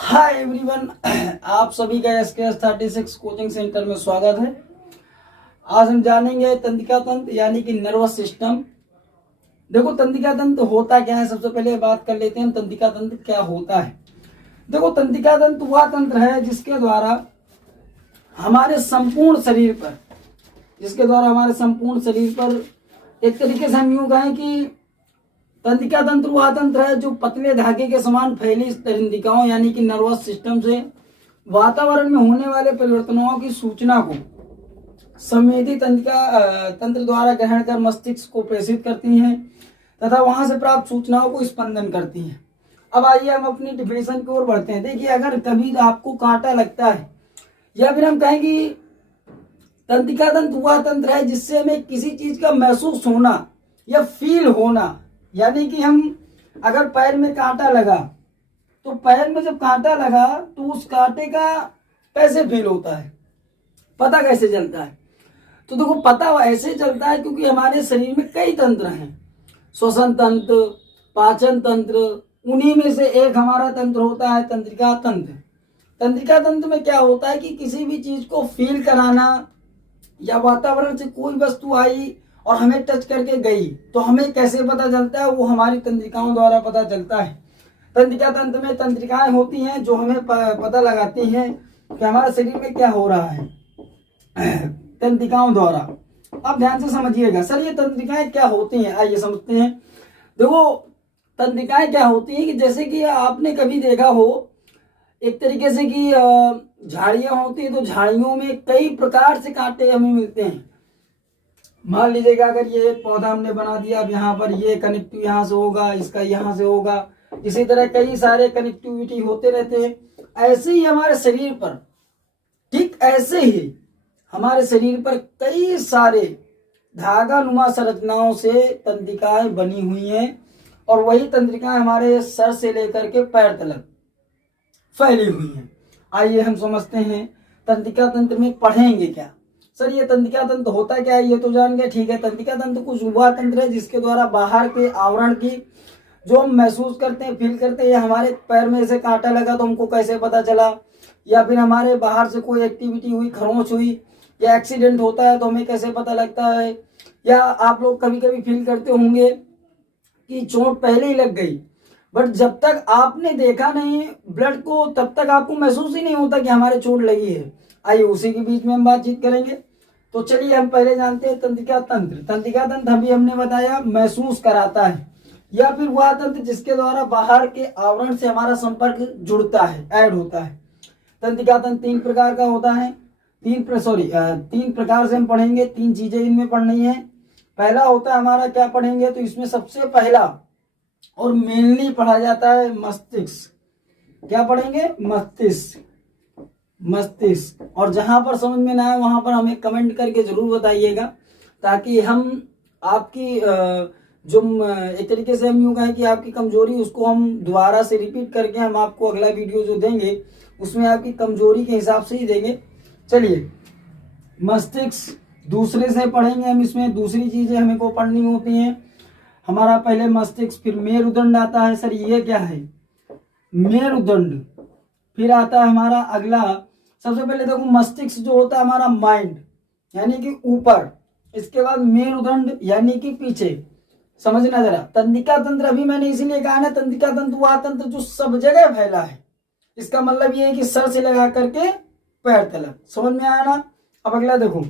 Hi everyone, आप सभी का SKS36 कोचिंग सेंटर में स्वागत है। आज हम जानेंगे तंत्रिका तंत्र यानी कि नर्वस सिस्टम। देखो, तंत्रिका तंत्र होता क्या है, सबसे पहले बात कर लेते हैं तंत्रिका तंत्र क्या होता है। देखो, तंत्रिका तंत्र वह तंत्र है जिसके द्वारा हमारे संपूर्ण शरीर पर एक तरीके से हम यूं कहें कि तंत्रिका तंत्र वह तंत्र है जो पतले धागे के समान फैली तंत्रिकाओं यानी कि नर्वस सिस्टम से वातावरण में होने वाले परिवर्तनों की सूचना को संवेदी तंत्रिका तंत्र द्वारा ग्रहण कर मस्तिष्क को प्रेषित करती हैं तथा वहां से प्राप्त सूचनाओं को स्पंदन करती हैं। अब आइए हम अपनी डिफिनेशन की ओर बढ़ते हैं। देखिए, अगर कभी आपको कांटा लगता है या फिर हम कहें कि तंत्रिका तंत्र वह तंत्र है जिससे हमें किसी चीज का महसूस होना या फील होना, यानी कि हम अगर पैर में कांटा लगा तो पैर में जब कांटा लगा तो उस कांटे का कैसे फील होता है, पता कैसे चलता है? तो देखो, पता ऐसे चलता है क्योंकि हमारे शरीर में कई तंत्र हैं, श्वसन तंत्र, पाचन तंत्र, उन्हीं में से एक हमारा तंत्र होता है तंत्रिका तंत्र। तंत्रिका तंत्र में क्या होता है कि किसी भी चीज को फील कराना या वातावरण से कोई वस्तु आई और हमें टच करके गई तो हमें कैसे पता चलता है, वो हमारी तंत्रिकाओं द्वारा पता चलता है। तंत्रिका तंत्र में तंत्रिकाएं होती हैं जो हमें पता लगाती हैं कि हमारे शरीर में क्या हो रहा है तंत्रिकाओं द्वारा। अब ध्यान से समझिएगा सर, ये तंत्रिकाएं क्या होती हैं, आइए समझते हैं। देखो, तंत्रिकाएं क्या होती हैं कि जैसे कि आपने कभी देखा हो एक तरीके से कि झाड़ियां होती हैं तो झाड़ियों में कई प्रकार से कांटे हमें मिलते हैं। मान लीजिएगा अगर ये एक पौधा हमने बना दिया, अब यहाँ पर ये कनेक्टिव यहाँ से होगा, इसका यहाँ से होगा, इसी तरह कई सारे कनेक्टिविटी होते रहते हैं। ऐसे ही हमारे शरीर पर, ठीक ऐसे ही हमारे शरीर पर कई सारे धागा नुमा संरचनाओं से तंत्रिकाएं बनी हुई हैं और वही तंत्रिकाएं हमारे सर से लेकर के पैर तक फैली हुई हैं। आइए हम समझते हैं तंत्रिका तंत्र में पढ़ेंगे क्या। सर, ये तंत्रिका तंत्र होता क्या है ये तो जान गए, ठीक है। तंत्रिका तंत्र कुछ वह तंत्र है जिसके द्वारा बाहर के आवरण की जो हम महसूस करते हैं, फील करते हैं, या हमारे पैर में से कांटा लगा तो हमको कैसे पता चला, या फिर हमारे बाहर से कोई एक्टिविटी हुई, खरोंच हुई या एक्सीडेंट होता है तो हमें कैसे पता लगता है, या आप लोग कभी कभी फील करते होंगे कि चोट पहले ही लग गई बट जब तक आपने देखा नहीं ब्लड को तब तक आपको महसूस ही नहीं होता कि हमारे चोट लगी है। आइए उसी के बीच में हम बातचीत करेंगे। तो चलिए हम पहले जानते हैं तंत्रिका तंत्र। तंत्रिका तंत्र अभी हमने बताया महसूस कराता है या फिर वह तंत्र जिसके द्वारा बाहर के आवरण से हमारा संपर्क जुड़ता है, ऐड होता है। तंत्रिका तंत्र तीन प्रकार का होता है, तीन प्रकार से हम पढ़ेंगे, तीन चीजें इनमें पढ़नी है। पहला होता है हमारा, क्या पढ़ेंगे तो इसमें सबसे पहला और मेनली पढ़ा जाता है मस्तिष्क। क्या पढ़ेंगे? मस्तिष्क। और जहां पर समझ में ना आए वहां पर हमें कमेंट करके जरूर बताइएगा ताकि हम आपकी जो एक तरीके से हम यूं कहें कि आपकी कमजोरी उसको हम दोबारा से रिपीट करके हम आपको अगला वीडियो जो देंगे उसमें आपकी कमजोरी के हिसाब से ही देंगे। चलिए, मस्तिष्क दूसरे से पढ़ेंगे हम। इसमें दूसरी चीजें हमें को पढ़नी होती हैं। हमारा पहले मस्तिष्क, फिर मेरुदंड आता है। सर, ये क्या है? मेरुदंड। फिर आता है हमारा अगला, सबसे पहले देखो मस्तिष्क जो होता है हमारा माइंड यानी कि ऊपर, इसके बाद मेरुदंड यानी कि पीछे। समझना जरा, तंत्रिका तंत्र अभी मैंने इसीलिए कहा ना, तंत्रिका तंत्र वह तंत्र जो सब जगह फैला है। इसका मतलब ये है कि सर से लगा करके पैर तक। समझ में आया ना? अब अगला देखो,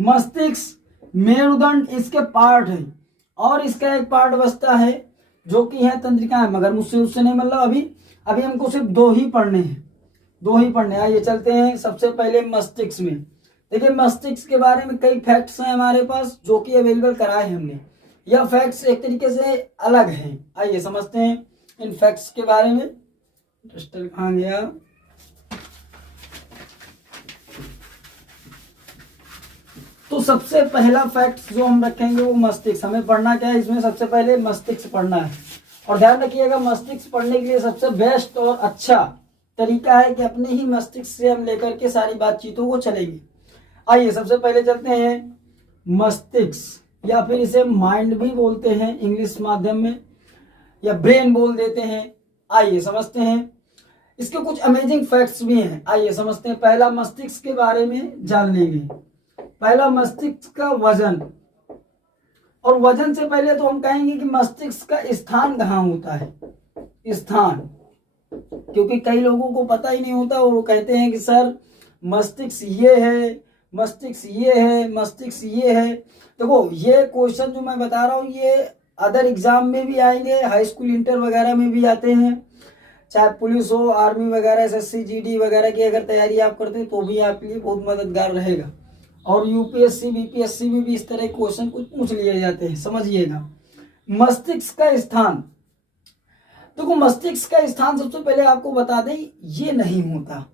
मस्तिष्क, मेरुदंड इसके पार्ट है और इसका एक पार्ट बचता है जो कि है तंत्रिकाएं, मगर मुझसे उससे नहीं, मतलब अभी हमको सिर्फ दो ही पढ़ने हैं। आइए चलते हैं सबसे पहले मस्तिष्क में। देखिए, मस्तिष्क के बारे में कई फैक्ट्स हैं हमारे पास जो कि अवेलेबल कराए हैं हमने। यह फैक्ट्स एक तरीके से अलग हैं। आइए समझते हैं इन फैक्ट्स के बारे में। डस्टर कहाँ गया? तो सबसे पहला फैक्ट जो हम रखेंगे वो मस्तिष्क। हमें पढ़ना क्या है इसमें? सबसे पहले मस्तिष्क पढ़ना है। और ध्यान रखिएगा, मस्तिष्क पढ़ने के लिए सबसे बेस्ट और अच्छा तरीका है कि अपने ही मस्तिष्क से हम लेकर के सारी बातचीतों को चलेंगे। आइए सबसे पहले चलते हैं मस्तिष्क, या फिर इसे माइंड भी बोलते हैं इंग्लिश माध्यम में, या ब्रेन बोल देते हैं। आइए समझते हैं। इसके कुछ अमेजिंग फैक्ट्स भी हैं, आइए समझते हैं। पहला मस्तिष्क के बारे में जान लेंगे। पहला मस्तिष्क का वजन, और वजन से पहले तो हम कहेंगे कि मस्तिष्क का स्थान कहाँ होता है, स्थान, क्योंकि कई लोगों को पता ही नहीं होता और वो कहते हैं कि सर मस्तिष्क ये है, मस्तिष्क ये है, मस्तिष्क ये है। देखो ये क्वेश्चन जो मैं बता रहा हूँ ये अदर एग्जाम में भी आएंगे, हाई स्कूल इंटर वगैरह में भी आते हैं, चाहे पुलिस हो, आर्मी वगैरह, एसएससी जीडी वगैरह की अगर तैयारी आप करते हैं तो भी आपके लिए बहुत मददगार रहेगा। और यूपीएससी बीपीएससी में भी इस तरह के क्वेश्चन कुछ पूछ लिए जाते हैं, समझिएगा। मस्तिष्क का स्थान, देखो मस्तिष्क का स्थान सबसे पहले आपको बता दें ये नहीं होता।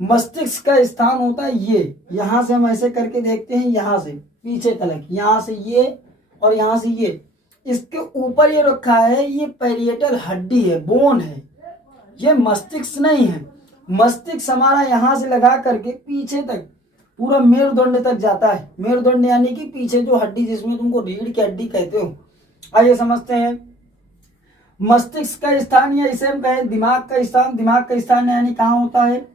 मस्तिष्क का स्थान होता है ये, यहां से हम ऐसे करके देखते हैं, यहां से पीछे तलक, यहां से ये और यहां से ये, इसके ऊपर ये रखा है, ये पैरिएटल हड्डी है, बोन है, ये मस्तिष्क नहीं है। मस्तिष्क हमारा यहां से लगा करके पीछे तक पूरा मेरुदंड तक जाता है। मेरुदंड यानी कि पीछे जो हड्डी जिसमें तुमको रीढ़ की हड्डी कहते हो। आइए समझते हैं मस्तिष्क का स्थान, या इसे हम कहें दिमाग का स्थान। दिमाग का स्थान यानी कहाँ होता है,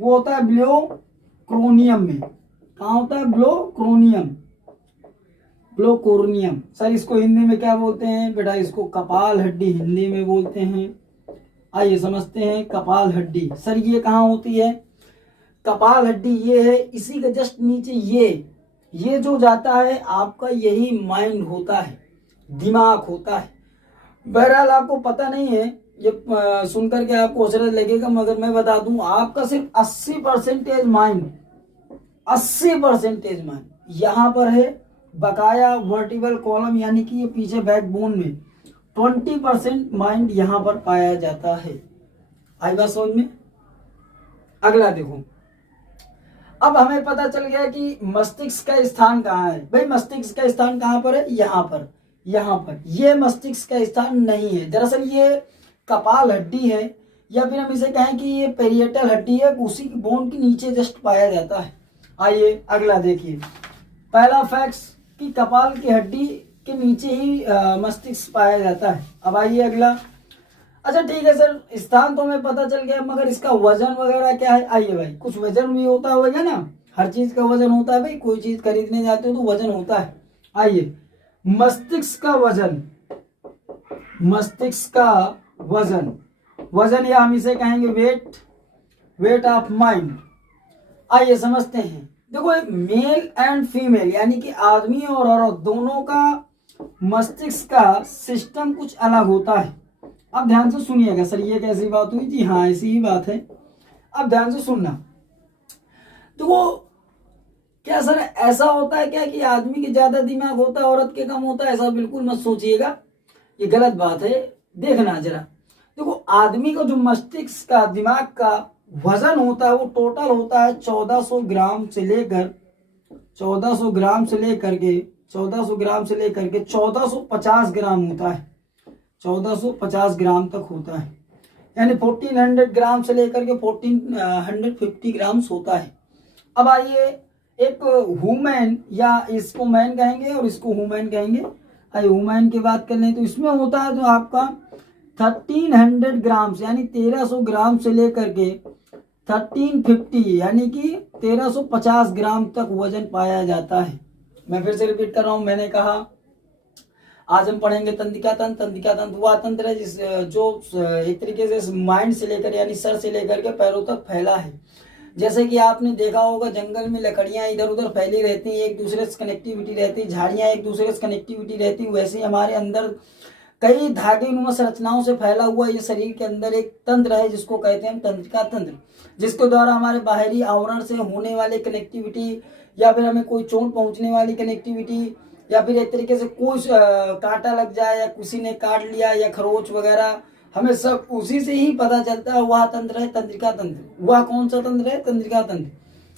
वो होता है ब्लोक्रोनियम में। कहाँ होता है, ब्लोक्रोनियम, ब्लोकोर्नियम। सर इसको हिंदी में क्या बोलते हैं बेटा, इसको कपाल हड्डी हिंदी में बोलते हैं। आइए समझते हैं कपाल हड्डी। सर ये कहाँ होती है, कपाल हड्डी ये है, इसी के जस्ट नीचे ये जो जाता है आपका यही माइंड होता है, दिमाग होता है। बहरहाल आपको पता नहीं है, ये सुनकर के आपको असरत लगेगा, मगर मैं बता दूं आपका सिर्फ 80% माइंड, 80% माइंड यहाँ पर है। बकाया वर्टिबल कॉलम यानी कि ये पीछे बैकबोन में 20% माइंड यहाँ पर पाया जाता है। आई बात समझ में। अगला देखो, अब हमें पता चल गया कि मस्तिष्क का स्थान कहाँ है। भाई मस्तिष्क का स्थान कहाँ पर है, यहाँ पर, यहाँ पर। ये मस्तिष्क का स्थान नहीं है, दरअसल ये कपाल हड्डी है, या फिर हम इसे कहें कि ये पेरिएटल हड्डी है, उसी की बोन के नीचे जस्ट पाया जाता है। आइए अगला देखिए, पहला फैक्ट्स कि कपाल की हड्डी के नीचे ही मस्तिष्क पाया जाता है। अब आइए अगला। अच्छा ठीक है सर, स्थान तो हमें पता चल गया, मगर इसका वजन वगैरह क्या है। आइए भाई, कुछ वजन भी होता होगा ना, हर चीज का वजन होता है भाई, कोई चीज खरीदने जाते हो तो वजन होता है। आइए मस्तिष्क का वजन, मस्तिष्क का वजन, वजन या हम इसे कहेंगे वेट, वेट ऑफ माइंड। आइए समझते हैं। देखो मेल एंड फीमेल यानी कि आदमी और औरत दोनों का मस्तिष्क का सिस्टम कुछ अलग होता है। अब ध्यान से सुनिएगा। सर ये कैसी बात हुई, जी हाँ ऐसी ही बात है। अब ध्यान से सुनना। तो वो क्या सर ऐसा होता है क्या कि आदमी के ज्यादा दिमाग होता है औरत के कम होता है, ऐसा बिल्कुल मत सोचिएगा, ये गलत बात है। देखना जरा, देखो आदमी का जो मस्तिष्क का दिमाग का वजन होता है वो टोटल होता है 1400 ग्राम से लेकर 1400 ग्राम से लेकर के 1400 ग्राम से लेकर के 1450 ग्राम होता है, 1450 ग्राम तक होता है, यानी 1400 ग्राम से लेकर के 1450 ग्राम्स होता है। अब आइए एक वुमेन, या इसको मैन कहेंगे और इसको वुमेन कहेंगे। आइए वुमेन की बात कर लें तो इसमें होता है तो आपका 1300 ग्राम यानी 1300 ग्राम से लेकर के 1350 यानी कि 1350 ग्राम तक वजन पाया जाता है। मैं फिर से रिपीट कर रहा हूं, मैंने कहा आज हम पढ़ेंगे तंत्रिका तंत्र। तंत्रिका तंत्र वह तंत्र है जिस जो एक तरीके से माइंड से लेकर यानी सर से लेकर के पैरों तक फैला है। जैसे कि आपने देखा होगा जंगल में लकड़ियां इधर उधर फैली रहती हैं, एक दूसरे से कनेक्टिविटी रहती है, झाड़ियां एक दूसरे से कनेक्टिविटी रहती है, वैसे ही हमारे अंदर कई धागे नुमा संरचनाओं से फैला हुआ ये शरीर के अंदर एक तंत्र है जिसको कहते हैं तंत्रिका तंत्र, जिसके द्वारा हमारे बाहरी आवरण से होने वाले कनेक्टिविटी, या फिर हमें कोई चोट पहुंचने वाली कनेक्टिविटी, या फिर एक तरीके से कोई कांटा लग जाए या किसी ने काट लिया या खरोच वगैरह, हमें सब उसी से ही पता चलता है। वह तंत्र है तंत्रिका तंत्र। वह कौन सा तंत्र है, तंत्रिका तंत्र।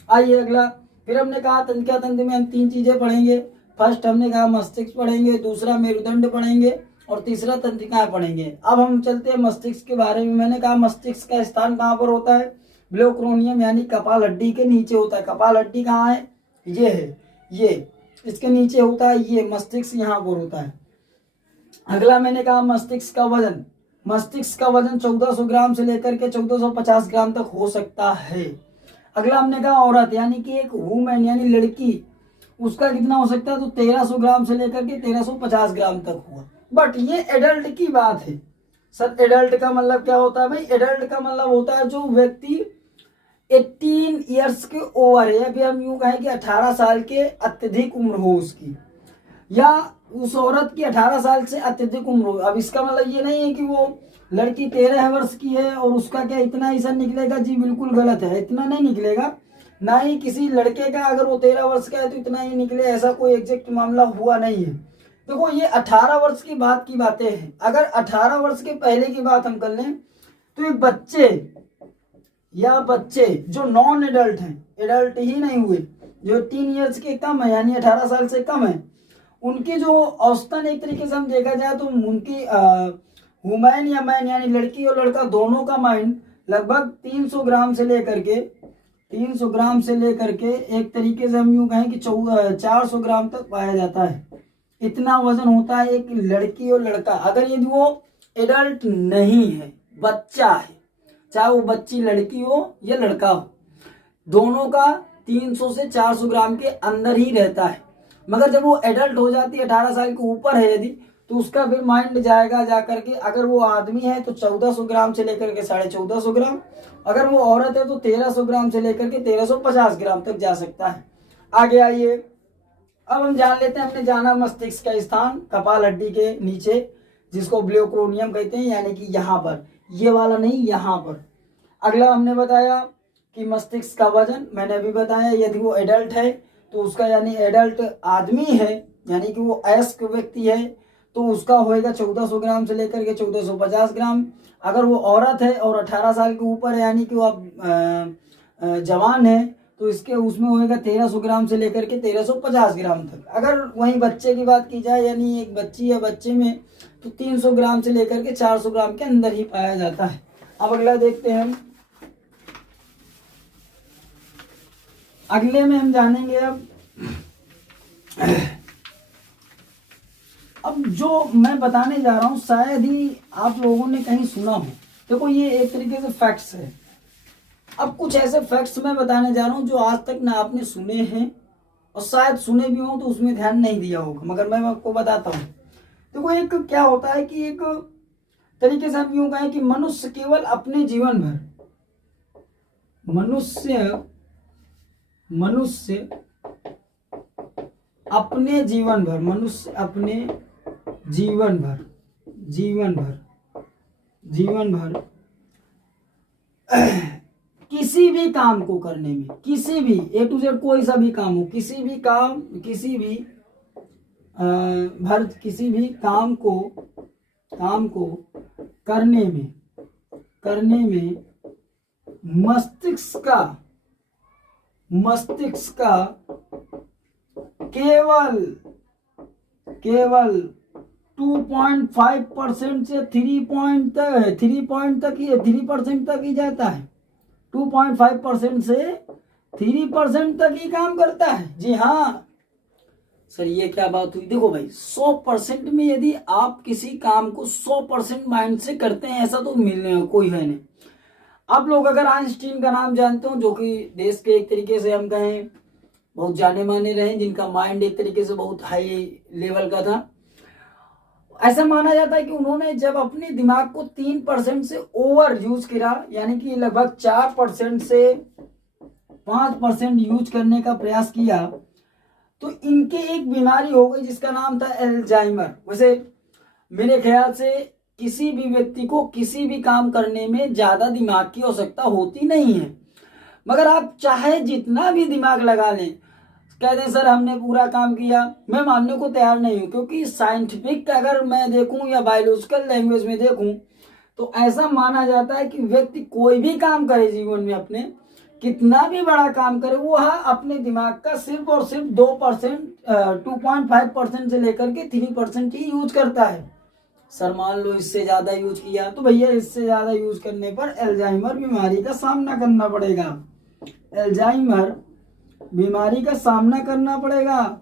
आइए अगला। फिर हमने कहा तंत्रिका तंत्र में हम 3 चीजें पढ़ेंगे। फर्स्ट हमने कहा मस्तिष्क पढ़ेंगे, दूसरा मेरुदंड पढ़ेंगे और तीसरा तंत्रिकाएं पढ़ेंगे। अब हम चलते हैं मस्तिष्क के बारे में। मैंने कहा मस्तिष्क का स्थान कहाँ पर होता है, ब्लोक्रोनियम यानी कपाल हड्डी के नीचे होता है। कपाल हड्डी कहाँ है, ये है, ये इसके नीचे होता है, ये मस्तिष्क यहाँ पर होता है। अगला मैंने कहा मस्तिष्क का वजन। मस्तिष्क का वजन 1400 ग्राम से लेकर के 1450 ग्राम तक हो सकता है। अगला हमने कहा औरत यानी कि एक वुमेन यानी लड़की, उसका कितना हो सकता है, तो 1300 ग्राम से लेकर के 1350 ग्राम तक हुआ। बट ये एडल्ट की बात है। सर एडल्ट का मतलब क्या होता है भाई? एडल्ट का मतलब होता है जो व्यक्ति 18 ईयर्स के ओवर है, या फिर हम यूं कहें कि 18 साल के अत्यधिक उम्र हो उसकी, या उस औरत की 18 साल से अत्यधिक उम्र हो। अब इसका मतलब ये नहीं है कि वो लड़की 13 वर्ष की है और उसका क्या इतना ही सर निकलेगा, जी बिल्कुल गलत है, इतना नहीं निकलेगा। ना ही किसी लड़के का अगर वो 13 वर्ष का है तो इतना ही निकले, ऐसा कोई एग्जैक्ट मामला हुआ नहीं है। देखो ये 18 वर्ष की बातें हैं। अगर 18 वर्ष के पहले की बात हम कर लें तो एक बच्चे या बच्चे जो नॉन एडल्ट हैं, एडल्ट ही नहीं हुए, जो 3 ईयर्स के कम है यानी 18 साल से कम है, उनकी जो औसतन एक तरीके से हम देखा जाए तो उनकी वुमेन या मैन यानी लड़की और लड़का दोनों का माइंड लगभग 300 ग्राम से लेकर के एक तरीके से हम यूं कहें कि 400 ग्राम तक पाया जाता है। इतना वजन होता है एक लड़की और लड़का, अगर यदि वो एडल्ट नहीं है, बच्चा है, चाहे वो बच्ची लड़की हो या लड़का हो, दोनों का 300 से 400 ग्राम के अंदर ही रहता है। मगर जब वो एडल्ट हो जाती है, 18 साल के ऊपर है यदि, तो उसका फिर माइंड जाएगा जाकर के, अगर वो आदमी है तो 1400 ग्राम से लेकर के 1450 ग्राम, अगर वो औरत है तो 1300 ग्राम से लेकर के 1350 ग्राम तक जा सकता है। आगे आइए, अब हम जान लेते हैं, हमने जाना मस्तिष्क का स्थान कपाल हड्डी के नीचे, जिसको ब्लियोक्रोनियम कहते हैं, यानी कि यहाँ पर, ये वाला नहीं, यहाँ पर। अगला हमने बताया कि मस्तिष्क का वजन, मैंने अभी बताया यदि वो एडल्ट है तो उसका यानी एडल्ट आदमी है यानी कि वो वयस्क व्यक्ति है तो उसका होएगा 1400 ग्राम से लेकर के 1450 ग्राम। अगर वो औरत है और 18 साल के ऊपर है यानी कि वो अब जवान है तो इसके उसमें होएगा 1300 ग्राम से लेकर के 1350 ग्राम तक। अगर वहीं बच्चे की बात की जाए यानी एक बच्ची या बच्चे में, तो 300 ग्राम से लेकर के 400 ग्राम के अंदर ही पाया जाता है। अब अगला देखते हैं हम, अगले में हम जानेंगे अब जो मैं बताने जा रहा हूं शायद ही आप लोगों ने कहीं सुना हो। देखो ये एक तरीके से फैक्ट्स है। अब कुछ ऐसे फैक्ट्स मैं बताने जा रहा हूं जो आज तक ना आपने सुने हैं और शायद सुने भी हो तो उसमें ध्यान नहीं दिया होगा, मगर मैं आपको बताता हूं। देखो एक क्या होता है कि एक तरीके से हम यूं कहें कि मनुष्य केवल अपने जीवन भर, मनुष्य अपने जीवन भर किसी भी काम को करने में, किसी भी ए टू जेड कोई सा भी काम हो, किसी भी काम को करने में मस्तिष्क का केवल 2.5% से 3% तक ही जाता है। 2.5% से 3% तक ही काम करता है। जी हाँ सर, ये क्या बात हुई? देखो भाई 100% में यदि आप किसी काम को 100% माइंड से करते हैं, ऐसा तो मिलने कोई है नहीं। आप लोग अगर आइंस्टीन का नाम जानते हो, जो कि देश के एक तरीके से हम कहें बहुत जाने माने रहे, जिनका माइंड एक तरीके से बहुत हाई लेवल का था। ऐसा माना जाता है कि उन्होंने जब अपने दिमाग को 3% से ओवर यूज किया, यानी कि लगभग 4% से 5% यूज करने का प्रयास किया, तो इनके एक बीमारी हो गई जिसका नाम था एल्जाइमर। वैसे मेरे ख्याल से किसी भी व्यक्ति को किसी भी काम करने में ज्यादा दिमाग की आवश्यकता होती नहीं है, मगर आप चाहे जितना भी दिमाग लगा लें, कह दें सर हमने पूरा काम किया, मैं मानने को तैयार नहीं हूं। क्योंकि साइंटिफिक अगर मैं देखूं या बायोलॉजिकल लैंग्वेज में देखूं तो ऐसा माना जाता है कि व्यक्ति कोई भी काम करे जीवन में, अपने कितना भी बड़ा काम करे, वो अपने दिमाग का सिर्फ और सिर्फ 2.5% से लेकर के 3% ही यूज करता है। सर मान लो इससे ज्यादा यूज किया तो भैया इससे ज्यादा यूज करने पर एल्जाइमर बीमारी का सामना करना पड़ेगा। एल्जाइमर बीमारी का सामना करना पड़ेगा।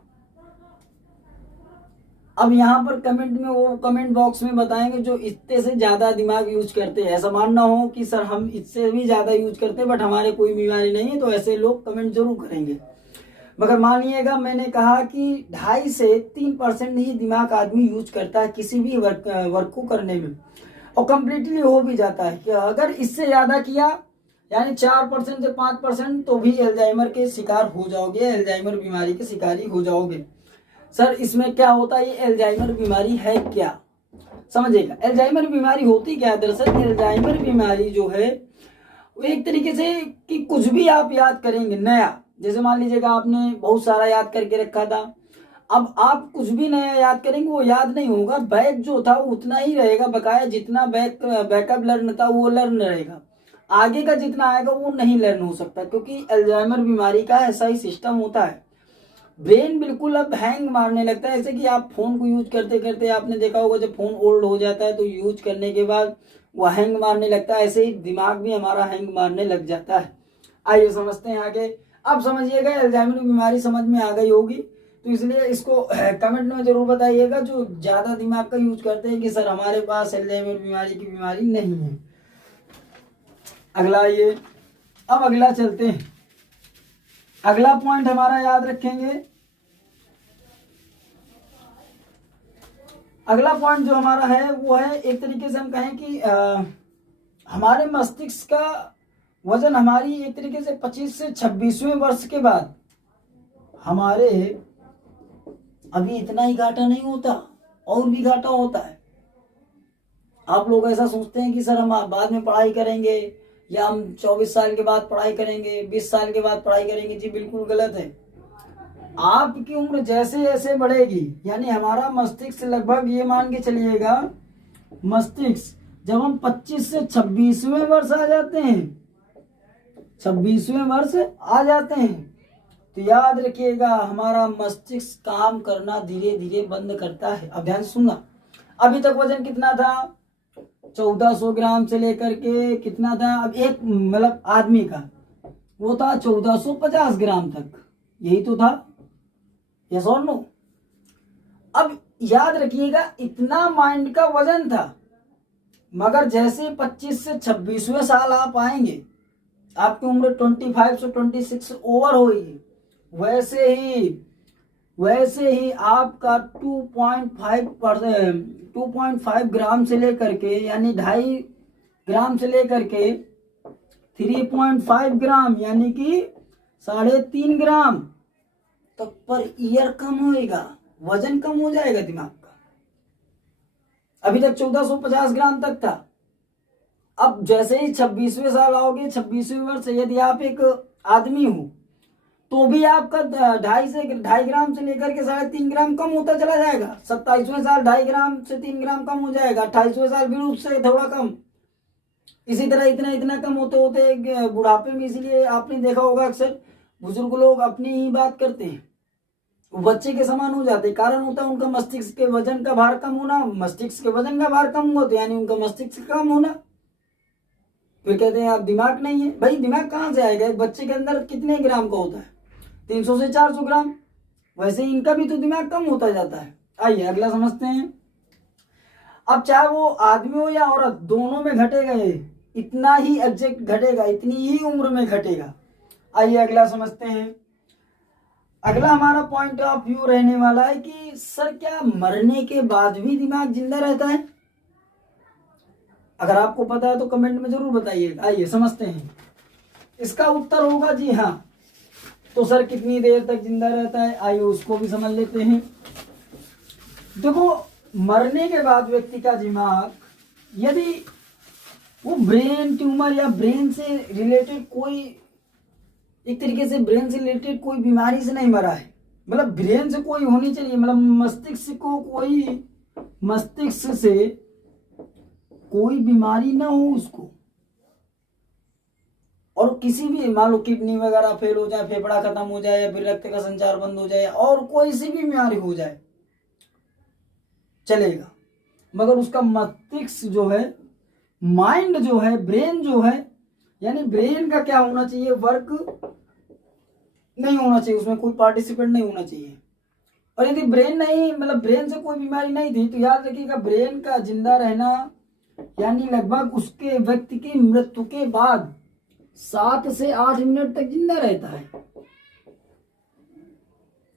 अब यहाँ पर कमेंट में, वो कमेंट बॉक्स में बताएंगे जो इससे से ज्यादा दिमाग यूज करते हैं। ऐसा मानना हो कि सर हम इससे भी ज्यादा यूज करते हैं बट हमारे कोई बीमारी नहीं है, तो ऐसे लोग कमेंट जरूर करेंगे। मगर मानिएगा मैंने कहा कि 2.5 से 3% ही दिमाग आदमी यूज करता है किसी भी वर्क को करने में, और कम्प्लीटली हो भी जाता है। कि अगर इससे ज्यादा किया यानी 4% से 5% तो भी एल्जाइमर के शिकार हो जाओगे, एल्जाइमर बीमारी के शिकारी हो जाओगे। सर इसमें क्या होता है, ये एल्जाइमर बीमारी है क्या, समझिएगा। एल्जाइमर बीमारी होती क्या है, दरअसल एल्जाइमर बीमारी जो है वो एक तरीके से कि कुछ भी आप याद करेंगे नया, जैसे मान लीजिएगा आपने बहुत सारा याद करके रखा था, अब आप कुछ भी नया याद करेंगे वो याद नहीं होगा, बैक जो था वो उतना ही रहेगा, बकाया जितना बैकअप लर्न था वो लर्न रहेगा, आगे का जितना आएगा वो नहीं लर्न हो सकता, क्योंकि अल्जाइमर बीमारी का ऐसा ही सिस्टम होता है। ब्रेन बिल्कुल अब हैंग मारने लगता है, जैसे कि आप फोन को यूज करते करते आपने देखा होगा जब फोन ओल्ड हो जाता है तो यूज करने के बाद वो हैंग मारने लगता है, ऐसे ही दिमाग भी हमारा हैंग मारने लग जाता है। आइए समझते हैं आगे। अब समझिएगा अल्जाइमर बीमारी समझ में आ गई होगी, तो इसलिए इसको कमेंट में जरूर बताइएगा जो ज्यादा दिमाग का यूज करते हैं कि सर हमारे पास अल्जाइमर बीमारी की बीमारी नहीं है। अगला ये, अब अगला चलते हैं, अगला पॉइंट हमारा याद रखेंगे। अगला पॉइंट जो हमारा है वो है एक तरीके से हम कहें कि हमारे मस्तिष्क का वजन हमारी एक तरीके से 25 से 26वें वर्ष के बाद हमारे अभी इतना ही घाटा नहीं होता, और भी घाटा होता है। आप लोग ऐसा सोचते हैं कि सर हम बाद में पढ़ाई करेंगे या हम 24 साल के बाद पढ़ाई करेंगे, 20 साल के बाद पढ़ाई करेंगे, जी बिल्कुल गलत है। आपकी उम्र जैसे जैसे बढ़ेगी, यानी हमारा मस्तिष्क लगभग ये मान के चलिएगा, मस्तिष्क जब हम 25 से 26वें वर्ष आ जाते हैं, 26वें वर्ष आ जाते हैं, तो याद रखिएगा हमारा मस्तिष्क काम करना धीरे धीरे बंद करता है। अब ध्यान सुनना, अभी तक वजन कितना था, 1400 ग्राम से लेकर के कितना था, अब एक मतलब आदमी का वो था 1450 ग्राम तक, यही तो था, यस और नो। अब याद रखिएगा इतना माइंड का वजन था, मगर जैसे 25 से 26वें साल आप आएंगे, आपकी उम्र 25 से 26 ओवर होगी, वैसे ही आपका 2.5 ग्राम से लेकर के, यानी 2.5 ग्राम से लेकर के 3.5 ग्राम यानी कि 3.5 ग्राम तक पर ईयर कम होएगा, वजन कम हो जाएगा दिमाग का। अभी तक 1450 ग्राम तक था, अब जैसे ही 26वें साल आओगे, 26वें वर्ष, यदि आप एक आदमी हो तो भी आपका 2.5 ग्राम से लेकर के 3.5 ग्राम कम होता चला जाएगा। 27वें साल 2.5 ग्राम से 3 ग्राम कम हो जाएगा, 28वें साल फिर उससे थोड़ा कम, इसी तरह इतना कम होते होते बुढ़ापे में। इसीलिए आपने देखा होगा अक्सर बुजुर्ग लोग अपनी ही बात करते हैं, बच्चे के समान हो जाते, कारण होता है उनका मस्तिष्क के वजन का भार कम होना। मस्तिष्क के वजन का भार कम हुआ तो यानी उनका मस्तिष्क कम होना, फिर कहते हैं आप दिमाग नहीं है। भाई दिमाग कहाँ से आएगा, एक बच्चे के अंदर कितने ग्राम का होता है, 300 से 400 ग्राम, वैसे इनका भी तो दिमाग कम होता जाता है। आइए अगला समझते हैं। अब चाहे वो आदमी हो या औरत, दोनों में घटेगा, ये इतना ही एग्जैक्ट घटेगा, इतनी ही उम्र में घटेगा। आइए अगला समझते हैं। अगला हमारा पॉइंट ऑफ व्यू रहने वाला है कि सर क्या मरने के बाद भी दिमाग जिंदा रहता है? अगर आपको पता है तो कमेंट में जरूर बताइए। आइए समझते हैं। इसका उत्तर होगा जी हाँ। तो सर कितनी देर तक जिंदा रहता है, आइए उसको भी समझ लेते हैं। देखो, मरने के बाद व्यक्ति का दिमाग, यदि वो ब्रेन ट्यूमर या ब्रेन से रिलेटेड कोई, एक तरीके से ब्रेन से रिलेटेड कोई बीमारी से नहीं मरा है, मतलब ब्रेन से कोई होनी चाहिए, मतलब मस्तिष्क से कोई बीमारी ना हो उसको, और किसी भी मान लो किडनी वगैरह फेल हो जाए, फेफड़ा खत्म हो जाए, या फिर रक्त का संचार बंद हो जाए, और कोई सी भी बीमारी हो जाए चलेगा, मगर उसका मस्तिष्क जो है, माइंड जो है, ब्रेन जो है, यानी ब्रेन का क्या होना चाहिए, वर्क नहीं होना चाहिए, उसमें कोई पार्टिसिपेंट नहीं होना चाहिए। और यदि ब्रेन नहीं, मतलब ब्रेन से कोई बीमारी नहीं थी, तो याद रखिएगा ब्रेन का जिंदा रहना यानी लगभग उसके व्यक्ति की मृत्यु के बाद 7 से 8 मिनट तक जिंदा रहता है।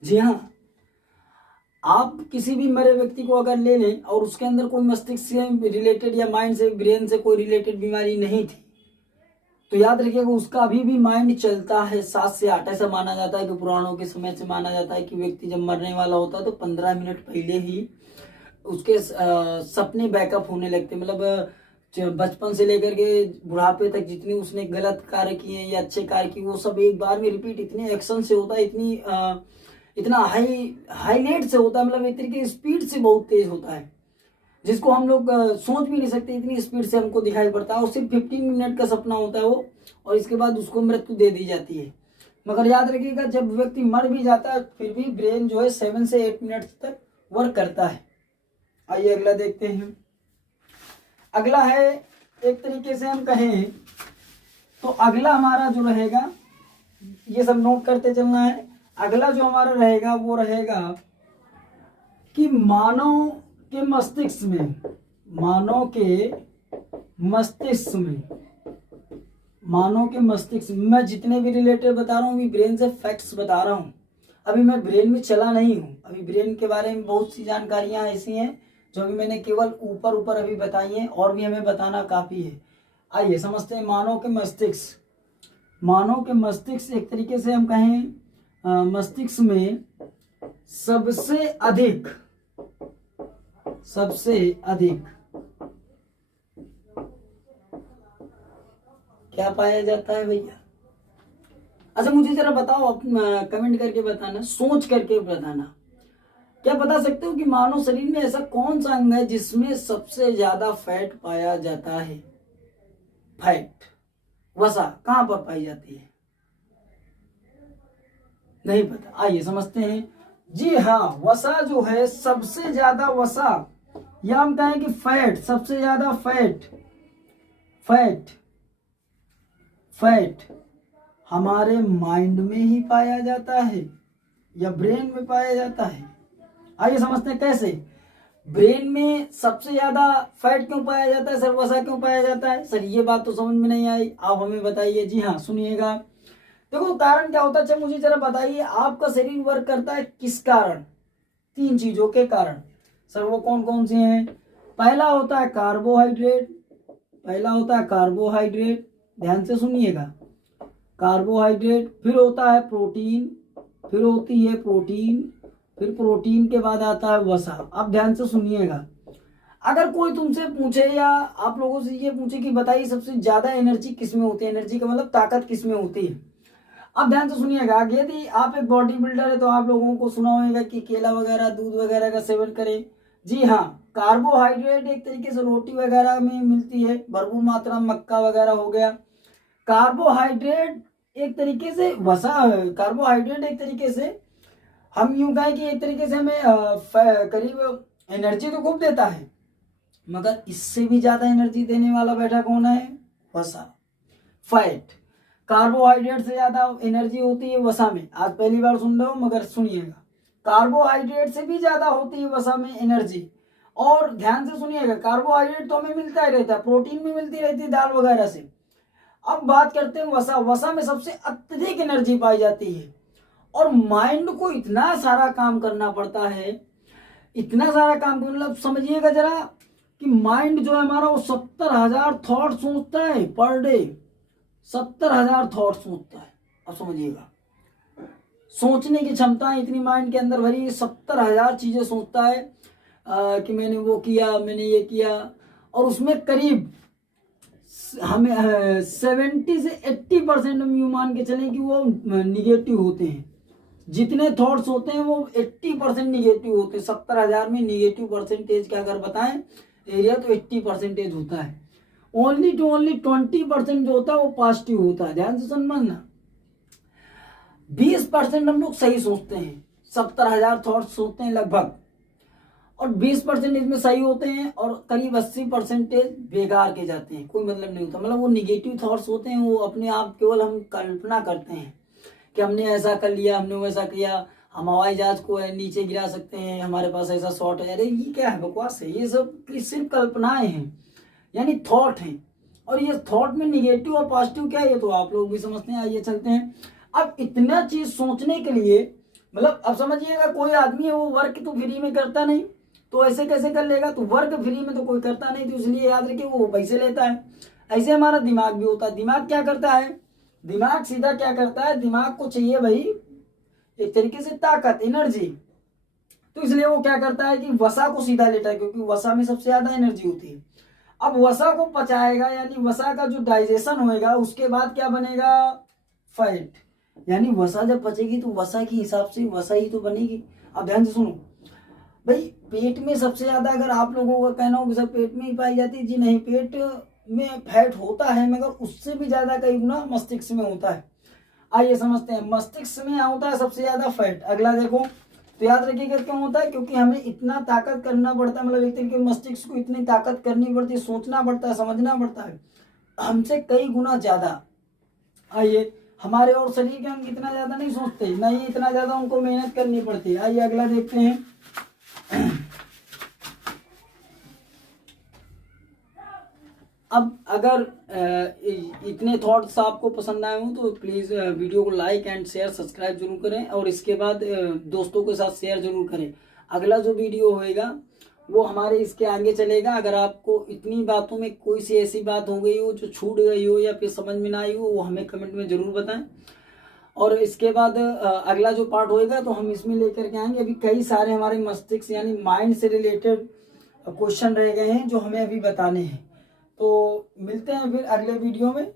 जी हाँ, आप किसी भी मरे व्यक्ति को अगर ले लें और उसके अंदर कोई मस्तिष्क से रिलेटेड या माइंड से, ब्रेन से कोई रिलेटेड बीमारी नहीं थी, तो याद रखिएगा उसका अभी भी माइंड चलता है 7 से 8। ऐसा माना जाता है कि पुराणों के समय से माना जाता है कि व्यक्ति जब मरने वाला होता है तो 15 मिनट पहले ही उसके सपने बैकअप होने लगते। मतलब बचपन से लेकर के बुढ़ापे तक जितने उसने गलत कार्य किए या अच्छे कार्य किए वो सब एक बार में रिपीट इतने एक्शन से होता है, इतना हाईलेट से होता है, मतलब एक तरीके की स्पीड से बहुत तेज होता है, जिसको हम लोग सोच भी नहीं सकते, इतनी स्पीड से हमको दिखाई पड़ता है। और सिर्फ 15 मिनट का सपना होता है वो, और इसके बाद उसको मृत्यु दे दी जाती है। मगर याद रखिएगा जब व्यक्ति मर भी जाता है फिर भी ब्रेन जो है 7 से 8 मिनट तक वर्क करता है। आइए अगला देखते हैं। अगला है, एक तरीके से हम कहें तो अगला हमारा जो रहेगा, ये सब नोट करते चलना है। अगला जो हमारा रहेगा वो रहेगा कि मानव के मस्तिष्क में, मानव के मस्तिष्क में मैं जितने भी रिलेटेड बता रहा हूँ अभी ब्रेन से फैक्ट्स बता रहा हूँ, अभी मैं ब्रेन में चला नहीं हूँ। अभी ब्रेन के बारे में बहुत सी जानकारियां ऐसी हैं जो अभी मैंने केवल ऊपर अभी बताई हैं, और भी हमें बताना काफी है। आइए समझते हैं मानव के मस्तिष्क एक तरीके से हम कहें मस्तिष्क में सबसे अधिक क्या पाया जाता है भैया? अच्छा मुझे जरा बताओ, कमेंट करके बताना, सोच करके बताना। क्या बता सकते हो कि मानव शरीर में ऐसा कौन सा अंग है जिसमें सबसे ज्यादा फैट पाया जाता है? फैट, वसा कहां पर पाई जाती है? नहीं पता, आइए समझते हैं। जी हाँ, वसा जो है सबसे ज्यादा वसा, या हम कहें कि फैट, सबसे ज्यादा फैट हमारे माइंड में ही पाया जाता है या ब्रेन में पाया जाता है। आइए समझते हैं कैसे। ब्रेन में सबसे ज्यादा फैट क्यों पाया जाता है सर, वसा क्यों पाया जाता है सर? ये बात तो समझ में नहीं आई, आप हमें बताइए। जी हाँ सुनिएगा, देखो कारण क्या होता है, अच्छा मुझे जरा बताइए आपका शरीर वर्क करता है किस कारण? 3 चीजों के कारण। सर वो कौन कौन से हैं? पहला होता है कार्बोहाइड्रेट, ध्यान से सुनिएगा, कार्बोहाइड्रेट। फिर होता है प्रोटीन, फिर होती है प्रोटीन, फिर प्रोटीन के बाद आता है वसा। अब ध्यान से सुनिएगा, अगर कोई तुमसे पूछे या आप लोगों से ये पूछे कि बताइए सबसे ज्यादा एनर्जी किस में होती है, एनर्जी का मतलब ताकत किस में होती है, अब ध्यान से सुनिएगा। यदि आप एक बॉडी बिल्डर है तो आप लोगों को सुना होगा कि केला वगैरह, दूध वगैरह का सेवन करें। जी हाँ, कार्बोहाइड्रेट एक तरीके से रोटी वगैरह में मिलती है, भरपूर मात्रा में मक्का वगैरह हो गया। कार्बोहाइड्रेट एक तरीके से कार्बोहाइड्रेट एक तरीके से हम यूं कहें कि एक तरीके से हमें करीब एनर्जी तो खूब देता है, मगर इससे भी ज्यादा एनर्जी देने वाला बैठा कौन है? वसा, फैट। कार्बोहाइड्रेट से ज्यादा एनर्जी होती है वसा में, आज पहली बार सुन रहे हो मगर सुनिएगा, कार्बोहाइड्रेट से भी ज्यादा होती है वसा में एनर्जी। और ध्यान से सुनिएगा, कार्बोहाइड्रेट तो हमें मिलता ही रहता है, प्रोटीन भी मिलती रहती है दाल वगैरह से। अब बात करते हैं वसा में सबसे अत्यधिक एनर्जी पाई जाती है, और माइंड को इतना सारा काम करना पड़ता है, इतना सारा काम, मतलब समझिएगा जरा कि माइंड जो है हमारा वो 70,000 थॉट सोचता है पर डे, 70,000 थॉट सोचता है। अब समझिएगा, सोचने की क्षमता इतनी माइंड के अंदर भरी, 70,000 चीजें सोचता है कि मैंने वो किया, मैंने ये किया। और उसमें करीब हमें 70 से 80% हम यूं मान के चलें कि वो निगेटिव होते हैं। जितने थॉट्स होते हैं वो 80% निगेटिव होते हैं। 70,000 में निगेटिव परसेंटेज का अगर बताएं एरिया तो 80% होता है। ओनली 20% जो होता है वो पॉजिटिव होता है। ध्यान से समझना, 20% हम लोग सही सोचते हैं, 70,000 थॉट्स सोचते हैं लगभग, और 20% इसमें सही होते हैं, और करीब 80% बेकार के जाते हैं, कोई मतलब नहीं होता। मतलब वो निगेटिव थॉट्स होते हैं, वो अपने आप केवल हम कल्पना करते हैं कि हमने ऐसा कर लिया, हमने वैसा किया, हम हवाई जहाज को नीचे गिरा सकते हैं, हमारे पास ऐसा शॉट है। अरे ये क्या है, बकवास है ये सब, की सिर्फ कल्पनाएं हैं, यानी थॉट हैं। और ये थॉट में निगेटिव और पॉजिटिव क्या है ये तो आप लोग भी समझते हैं। आइए चलते हैं। अब इतना चीज सोचने के लिए, मतलब अब समझिएगा कोई आदमी है वो वर्क तो फ्री में करता नहीं, तो ऐसे कैसे कर लेगा? तो वर्क फ्री में तो कोई करता नहीं, तो इसलिए याद रखिए वो पैसे लेता है। ऐसे हमारा दिमाग भी होता है। दिमाग क्या करता है? दिमाग सीधा क्या करता है, दिमाग को चाहिए भाई एक तरीके से ताकत, एनर्जी। तो इसलिए वो क्या करता है कि वसा को सीधा लेता है, क्योंकि वसा में सबसे ज्यादा एनर्जी होती है। अब वसा को पचाएगा, यानी वसा का जो डाइजेशन होएगा, उसके बाद क्या बनेगा? फैट। यानी वसा जब पचेगी तो वसा के हिसाब से वसा ही तो बनेगी। अब ध्यान से सुनो भाई, पेट में सबसे ज्यादा, अगर आप लोगों का कहना हो कि सर पेट में ही पाई जाती है, जी नहीं, पेट में फैट होता है, मगर उससे भी ज्यादा कई गुना मस्तिष्क में होता है। आइए समझते हैं। मस्तिष्क में होता है सबसे ज्यादा फैट। अगला देखो, तो याद रखिएगा क्यों होता है, क्योंकि हमें इतना ताकत करना पड़ता है, मतलब एक तरीके मस्तिष्क को इतनी ताकत करनी पड़ती है, सोचना पड़ता है, समझना पड़ता है, हमसे कई गुना ज्यादा। आइए, हमारे और शरीर के हम इतना ज्यादा नहीं सोचते, नहीं इतना ज्यादा उनको मेहनत करनी पड़ती है। आइए अगला देखते हैं। अब अगर इतने थॉट्स आपको पसंद आए हो तो प्लीज़ वीडियो को लाइक एंड शेयर सब्सक्राइब जरूर करें, और इसके बाद दोस्तों के साथ शेयर जरूर करें। अगला जो वीडियो होएगा वो हमारे इसके आगे चलेगा। अगर आपको इतनी बातों में कोई सी ऐसी बात हो गई हो जो छूट गई हो या फिर समझ में ना आई हो, वो हमें कमेंट में जरूर बताएं। और इसके बाद अगला जो पार्ट होएगा तो हम इसमें लेकर के आएंगे। अभी कई सारे हमारे मस्तिष्क यानी माइंड से रिलेटेड क्वेश्चन रह गए हैं जो हमें अभी बताने हैं। तो मिलते हैं फिर अगले वीडियो में।